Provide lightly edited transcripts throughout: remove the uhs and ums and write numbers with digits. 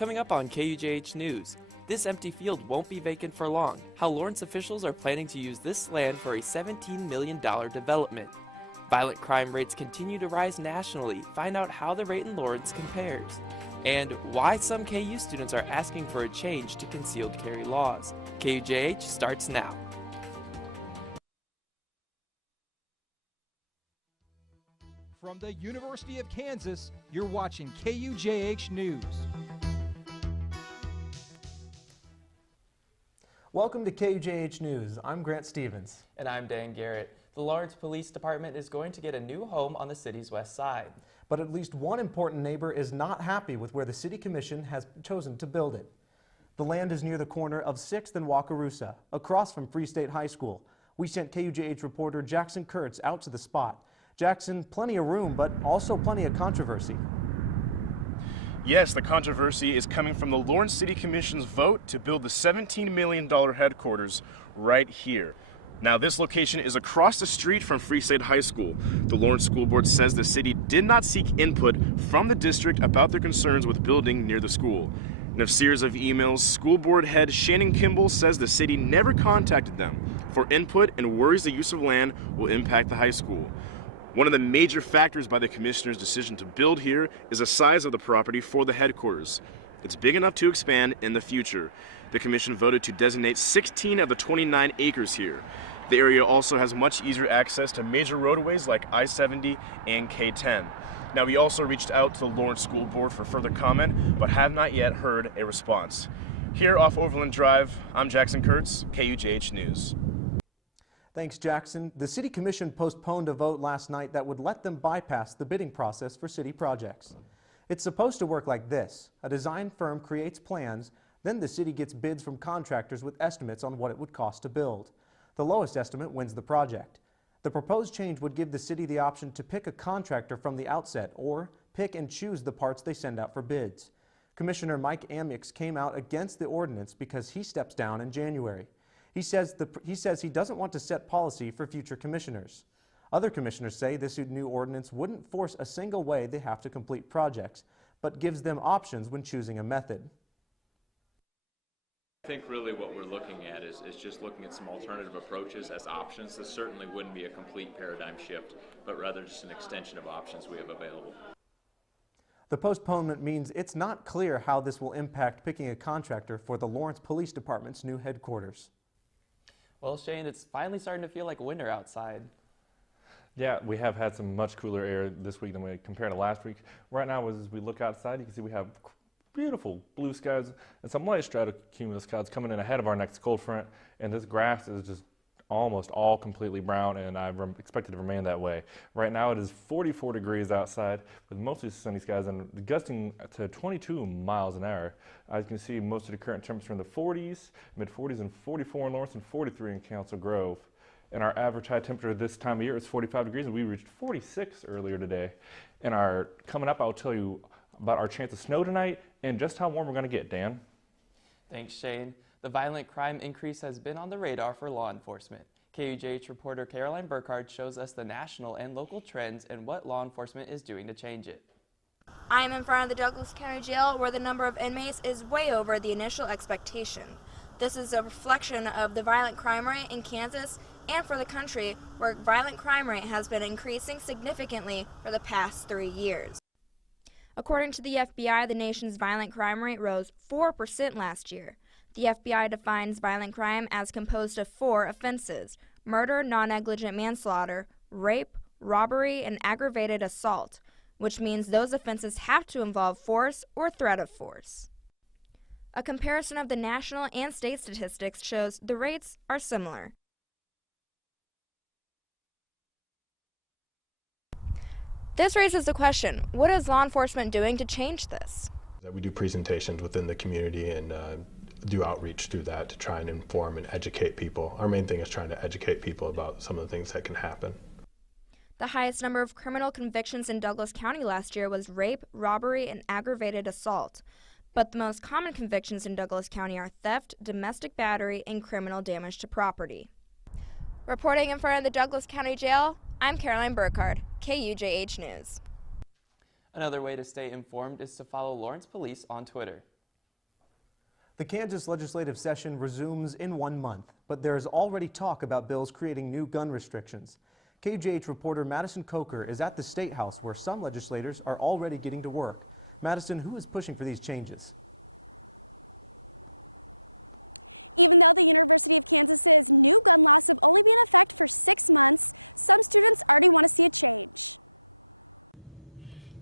Coming up on KUJH News, this empty field won't be vacant for long. How Lawrence officials are planning to use this land for a $17 million development. Violent crime rates continue to rise nationally. Find out how the rate in Lawrence compares. And why some KU students are asking for a change to concealed carry laws. KUJH starts now. From the University of Kansas, you're watching KUJH News. Welcome to KUJH News. I'm Grant Stevens. And I'm Dan Garrett. The Lawrence Police Department is going to get a new home on the city's west side. But at least one important neighbor is not happy with where the City Commission has chosen to build it. The land is near the corner of 6th and Wakarusa, across from Free State High School. We sent KUJH reporter Jackson Kurtz out to the spot. Jackson, plenty of room, but also plenty of controversy. Yes, the controversy is coming from the Lawrence City Commission's vote to build the $17 million headquarters right here. Now, this location is across the street from Free State High School. The Lawrence School Board says the city did not seek input from the district about their concerns with building near the school. In a series of emails, School Board head Shannon Kimball says the city never contacted them for input and worries the use of land will impact the high school. One of the major factors by the commissioner's decision to build here is the size of the property for the headquarters. It's big enough to expand in the future. The commission voted to designate 16 of the 29 acres here. The area also has much easier access to major roadways like I-70 and K-10. Now, we also reached out to the Lawrence School Board for further comment, but have not yet heard a response. Here off Overland Drive, I'm Jackson Kurtz, KUJH News. Thanks, Jackson. The City Commission postponed a vote last night that would let them bypass the bidding process for city projects. It's supposed to work like this. A design firm creates plans, then the city gets bids from contractors with estimates on what it would cost to build. The lowest estimate wins the project. The proposed change would give the city the option to pick a contractor from the outset or pick and choose the parts they send out for bids. Commissioner Mike Amix came out against the ordinance because he steps down in January. He says he doesn't want to set policy for future commissioners. Other commissioners say this new ordinance wouldn't force a single way they have to complete projects, but gives them options when choosing a method. I think really what we're looking at is just looking at some alternative approaches as options. This certainly wouldn't be a complete paradigm shift, but rather just an extension of options we have available. The postponement means it's not clear how this will impact picking a contractor for the Lawrence Police Department's new headquarters. Well, Shane, it's finally starting to feel like winter outside. Yeah, we have had some much cooler air this week than we compared to last week. Right now, as we look outside, you can see we have beautiful blue skies and some light stratocumulus clouds coming in ahead of our next cold front, and this grass is just almost all completely brown, and I expect it to remain that way. Right now it is 44 degrees outside with mostly sunny skies and gusting to 22 miles an hour. As you can see, most of the current temperatures in the 40s, mid-40s, and 44 in Lawrence and 43 in Council Grove. And our average high temperature this time of year is 45 degrees, and we reached 46 earlier today. And coming up, I'll tell you about our chance of snow tonight and just how warm we're going to get, Dan. Thanks, Shane. The violent crime increase has been on the radar for law enforcement. KUJH reporter Caroline Burkhardt shows us the national and local trends and what law enforcement is doing to change it. I am in front of the Douglas County Jail, where the number of inmates is way over the initial expectation. This is a reflection of the violent crime rate in Kansas and for the country, where violent crime rate has been increasing significantly for the past 3 years. According to the FBI, the nation's violent crime rate rose 4% last year. The FBI defines violent crime as composed of 4 offenses: murder, non-negligent manslaughter, rape, robbery, and aggravated assault, which means those offenses have to involve force or threat of force. A comparison of the national and state statistics shows the rates are similar. This raises the question, what is law enforcement doing to change this? We do presentations within the community and do outreach through that to try and inform and educate people. Our main thing is trying to educate people about some of the things that can happen. The highest number of criminal convictions in Douglas County last year was rape, robbery, and aggravated assault. But the most common convictions in Douglas County are theft, domestic battery, and criminal damage to property. Reporting in front of the Douglas County Jail, I'm Caroline Burkhardt, KUJH News. Another way to stay informed is to follow Lawrence Police on Twitter. The Kansas legislative session resumes in 1 month, but there is already talk about bills creating new gun restrictions. KUJH reporter Madison Coker is at the State House where some legislators are already getting to work. Madison, who is pushing for these changes?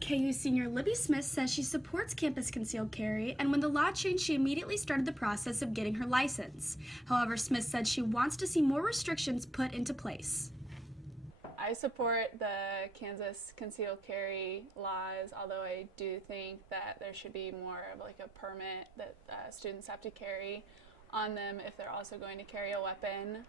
KU senior Libby Smith says she supports campus concealed carry, and when the law changed, she immediately started the process of getting her license. However, Smith said she wants to see more restrictions put into place. I support the Kansas concealed carry laws, although I do think that there should be more of like a permit that students have to carry on them if they're also going to carry a weapon.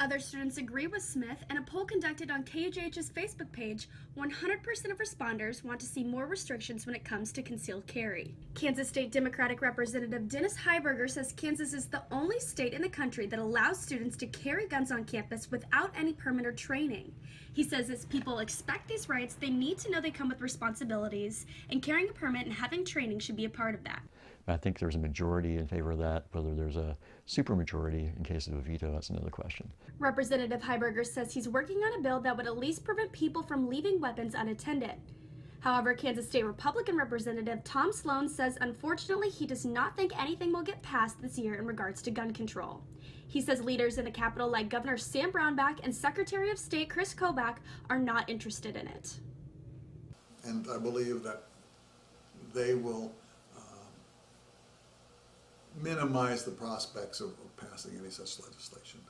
Other students agree with Smith, and a poll conducted on KUJH's Facebook page, 100% of responders want to see more restrictions when it comes to concealed carry. Kansas State Democratic Representative Dennis Heiberger says Kansas is the only state in the country that allows students to carry guns on campus without any permit or training. He says as people expect these rights, they need to know they come with responsibilities, and carrying a permit and having training should be a part of that. I think there's a majority in favor of that. Whether there's a supermajority in case of a veto, that's another question. Representative Heiberger says he's working on a bill that would at least prevent people from leaving weapons unattended. However, Kansas State Republican Representative Tom Sloan says unfortunately he does not think anything will get passed this year in regards to gun control. He says leaders in the Capitol like Governor Sam Brownback and Secretary of State Chris Kobach are not interested in it. And I believe that they will minimize the prospects of passing any such legislation.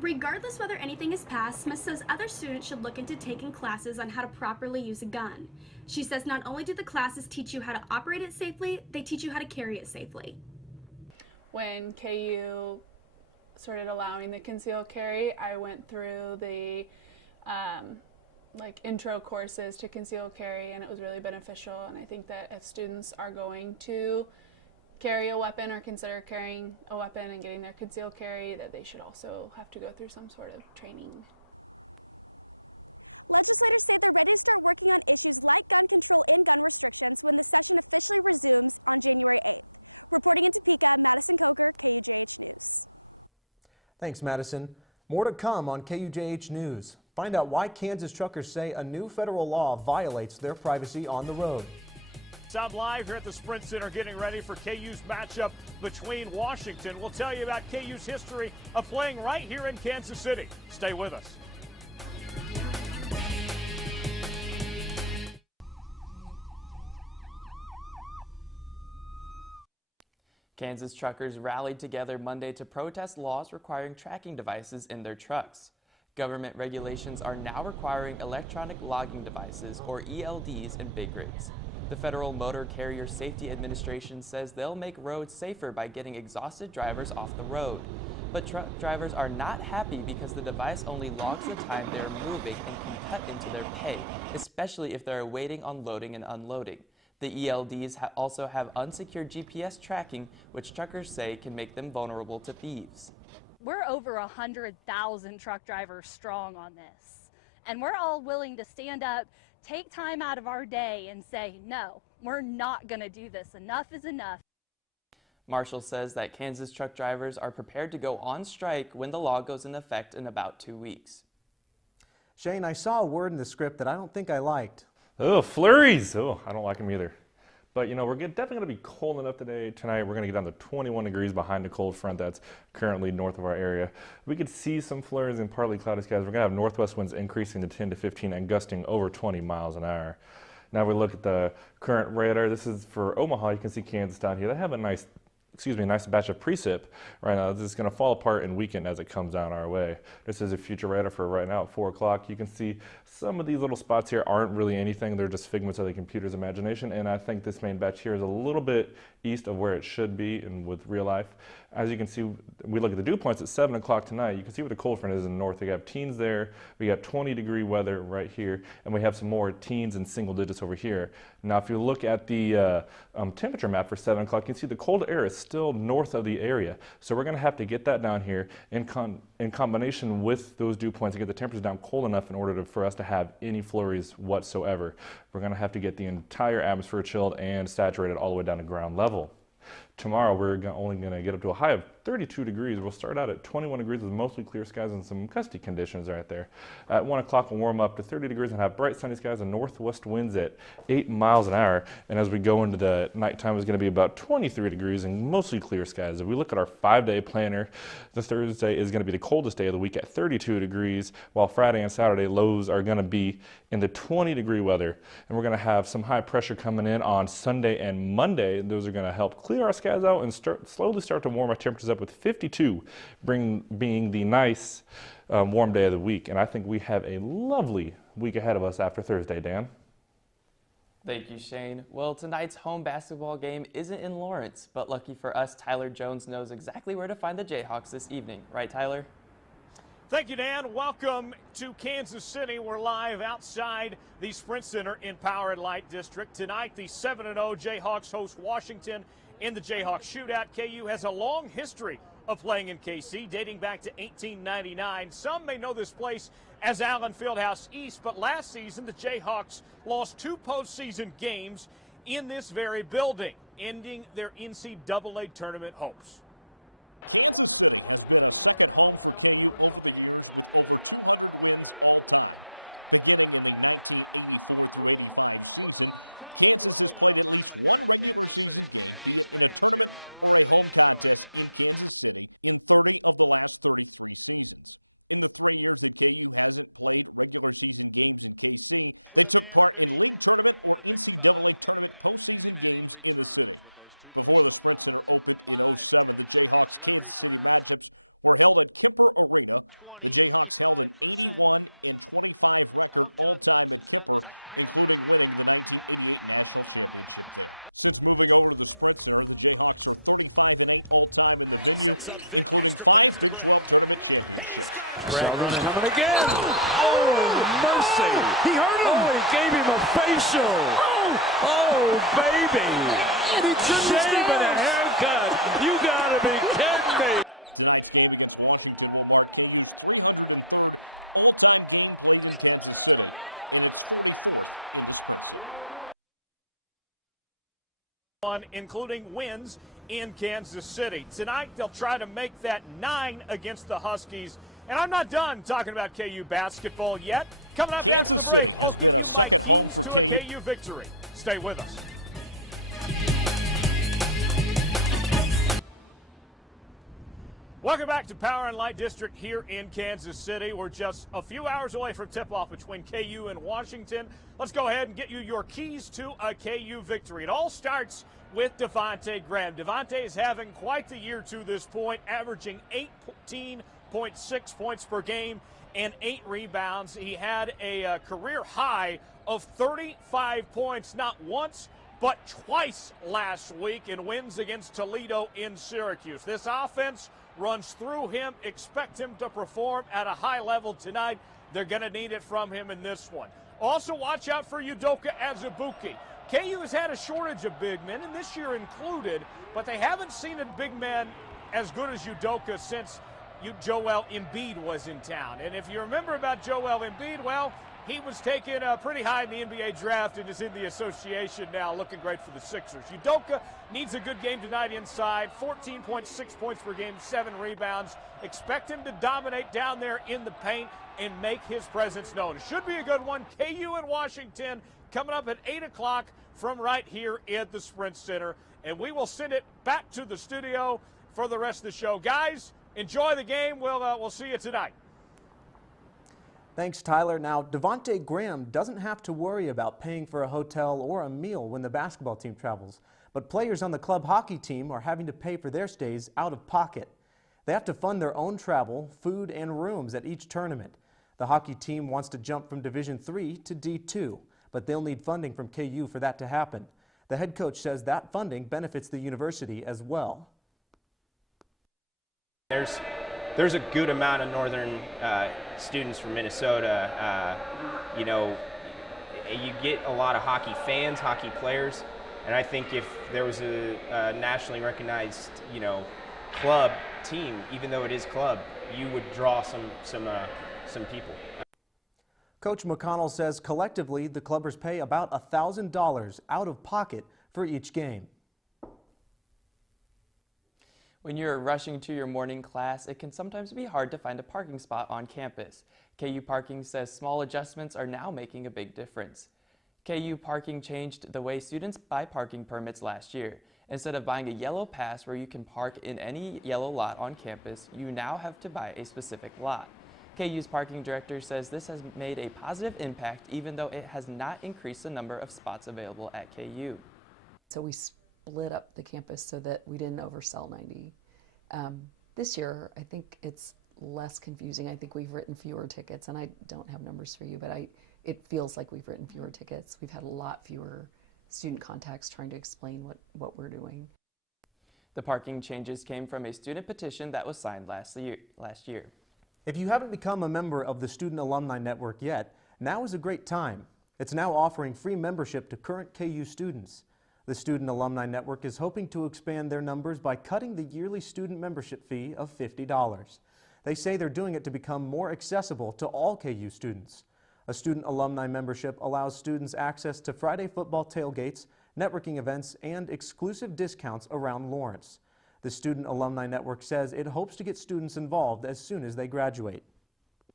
Regardless whether anything is passed, Smith says other students should look into taking classes on how to properly use a gun. She says not only do the classes teach you how to operate it safely, they teach you how to carry it safely. When KU started allowing the concealed carry, I went through the intro courses to concealed carry, and it was really beneficial. And I think that if students are going to carry a weapon or consider carrying a weapon and getting their concealed carry, that they should also have to go through some sort of training. Thanks, Madison. More to come on KUJH News. Find out why Kansas truckers say a new federal law violates their privacy on the road. I'm live here at the Sprint Center getting ready for KU's matchup between Washington. We'll tell you about KU's history of playing right here in Kansas City. Stay with us. Kansas truckers rallied together Monday to protest laws requiring tracking devices in their trucks. Government regulations are now requiring electronic logging devices, or ELDs, in big rigs. The Federal Motor Carrier Safety Administration says they'll make roads safer by getting exhausted drivers off the road. But truck drivers are not happy because the device only logs the time they're moving and can cut into their pay, especially if they're waiting on loading and unloading. The ELDs also have unsecured GPS tracking, which truckers say can make them vulnerable to thieves. We're over 100,000 truck drivers strong on this, and we're all willing to stand up, take time out of our day and say, no, we're not going to do this. Enough is enough. Marshall says that Kansas truck drivers are prepared to go on strike when the law goes into effect in about 2 weeks. Shane, I saw a word in the script that I don't think I liked. Oh, flurries! Oh, I don't like them either. But, we're definitely going to be cold enough tonight. We're going to get down to 21 degrees behind a cold front that's currently north of our area. We could see some flurries and partly cloudy skies. We're going to have northwest winds increasing to 10 to 15 and gusting over 20 miles an hour. Now we look at the current radar. This is for Omaha. You can see Kansas down here. They have a nice batch of precip right now. This is going to fall apart and weaken as it comes down our way. This is a future radar for right now at 4 o'clock. You can see some of these little spots here aren't really anything. They're just figments of the computer's imagination, and I think this main batch here is a little bit east of where it should be and with real life. As you can see, we look at the dew points at 7 o'clock tonight. You can see where the cold front is in the north. We have teens there. We got 20-degree weather right here, and we have some more teens and single digits over here. Now, if you look at the temperature map for 7 o'clock, you can see the cold air is still north of the area. So we're going to have to get that down here in combination with those dew points to get the temperatures down cold enough in order for us to have any flurries whatsoever. We're going to have to get the entire atmosphere chilled and saturated all the way down to ground level. Tomorrow we're only going to get up to a high of 32 degrees. We'll start out at 21 degrees with mostly clear skies and some gusty conditions right there. At 1 o'clock we'll warm up to 30 degrees and have bright sunny skies and northwest winds at 8 miles an hour. And as we go into the nighttime, it's going to be about 23 degrees and mostly clear skies. If we look at our 5-day planner, the Thursday is going to be the coldest day of the week at 32 degrees, while Friday and Saturday lows are going to be in the 20-degree weather. And we're going to have some high pressure coming in on Sunday and Monday. Those are going to help clear our skies out and slowly start to warm our temperatures up, with 52 being the nice warm day of the week. And I think we have a lovely week ahead of us after Thursday, Dan. Thank you, Shane. Well, tonight's home basketball game isn't in Lawrence, but lucky for us, Tyler Jones knows exactly where to find the Jayhawks this evening. Right, Tyler? Thank you, Dan. Welcome to Kansas City. We're live outside the Sprint Center in Power and Light District. Tonight, the 7-0 Jayhawks host Washington in the Jayhawks shootout. KU has a long history of playing in KC, dating back to 1899. Some may know this place as Allen Fieldhouse East, but last season the Jayhawks lost 2 postseason games in this very building, ending their NCAA tournament hopes. Tournament here in Kansas City, and these fans here are really enjoying it. With a man underneath him, the big fella, Eddie Manning returns with those 2 personal fouls. 5 against Larry Brown. 20, 85%. I hope John Thompson's not in the second. Sets up Vic, extra pass to Greg. He's got it. Sheldon's coming again. Oh, mercy. He hurt him. Oh, he gave him a facial. Oh, baby. And he shaving a haircut. You got to be kidding me. Including wins in Kansas City. Tonight, they'll try to make that 9 against the Huskies. And I'm not done talking about KU basketball yet. Coming up after the break, I'll give you my keys to a KU victory. Stay with us. Welcome back to Power and Light District here in Kansas City. We're just a few hours away from tip-off between KU and Washington. Let's go ahead and get you your keys to a KU victory. It all starts with Devontae Graham. Devontae is having quite the year to this point, averaging 18.6 points per game and 8 rebounds. He had a career high of 35 points, not once, but twice last week in wins against Toledo in Syracuse. This offense runs through him. Expect him to perform at a high level tonight. They're going to need it from him in this one. Also, watch out for Udoka Azubuike. KU has had a shortage of big men, and this year included, but they haven't seen a big man as good as Udoka since Joel Embiid was in town. And if you remember about Joel Embiid, well, he was taken pretty high in the NBA draft and is in the association now, looking great for the Sixers. Udoka needs a good game tonight inside, 14.6 points per game, 7 rebounds. Expect him to dominate down there in the paint and make his presence known. It should be a good one. KU and Washington coming up at 8 o'clock from right here at the Sprint Center. And we will send it back to the studio for the rest of the show. Guys, enjoy the game. We'll see you tonight. Thanks, Tyler. Now, Devontae Graham doesn't have to worry about paying for a hotel or a meal when the basketball team travels, but players on the club hockey team are having to pay for their stays out of pocket. They have to fund their own travel, food, and rooms at each tournament. The hockey team wants to jump from Division III to D2, but they'll need funding from KU for that to happen. The head coach says that funding benefits the university as well. There's a good amount of northern students from Minnesota. You know, you get a lot of hockey fans, hockey players, and I think if there was a nationally recognized, you know, club team, even though it is club, you would draw some people. Coach McConnell says collectively the clubbers pay about $1,000 out of pocket for each game. When you're rushing to your morning class, it can sometimes be hard to find a parking spot on campus. KU Parking says small adjustments are now making a big difference. KU Parking changed the way students buy parking permits last year. Instead of buying a yellow pass where you can park in any yellow lot on campus, you now have to buy a specific lot. KU's parking director says this has made a positive impact even though it has not increased the number of spots available at KU. So we split up the campus so that we didn't oversell 90. This year, I think it's less confusing. I think we've written fewer tickets, and I don't have numbers for you, but it feels like we've written fewer tickets. We've had a lot fewer student contacts trying to explain what we're doing. The parking changes came from a student petition that was signed last year. If you haven't become a member of the Student Alumni Network yet, now is a great time. It's now offering free membership to current KU students. The Student Alumni Network is hoping to expand their numbers by cutting the yearly student membership fee of $50. They say they're doing it to become more accessible to all KU students. A student alumni membership allows students access to Friday football tailgates, networking events, and exclusive discounts around Lawrence. The Student Alumni Network says it hopes to get students involved as soon as they graduate.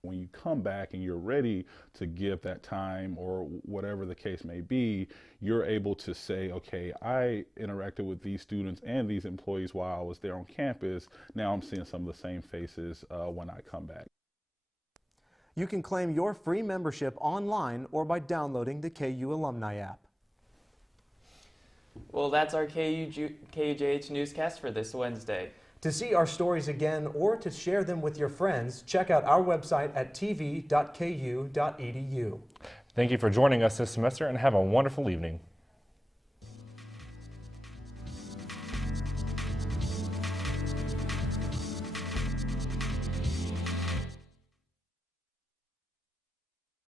When you come back and you're ready to give that time or whatever the case may be, you're able to say, okay, I interacted with these students and these employees while I was there on campus. Now I'm seeing some of the same faces when I come back. You can claim your free membership online or by downloading the KU Alumni app. Well, that's our KUJH newscast for this Wednesday. To see our stories again or to share them with your friends, check out our website at tv.ku.edu. Thank you for joining us this semester and have a wonderful evening.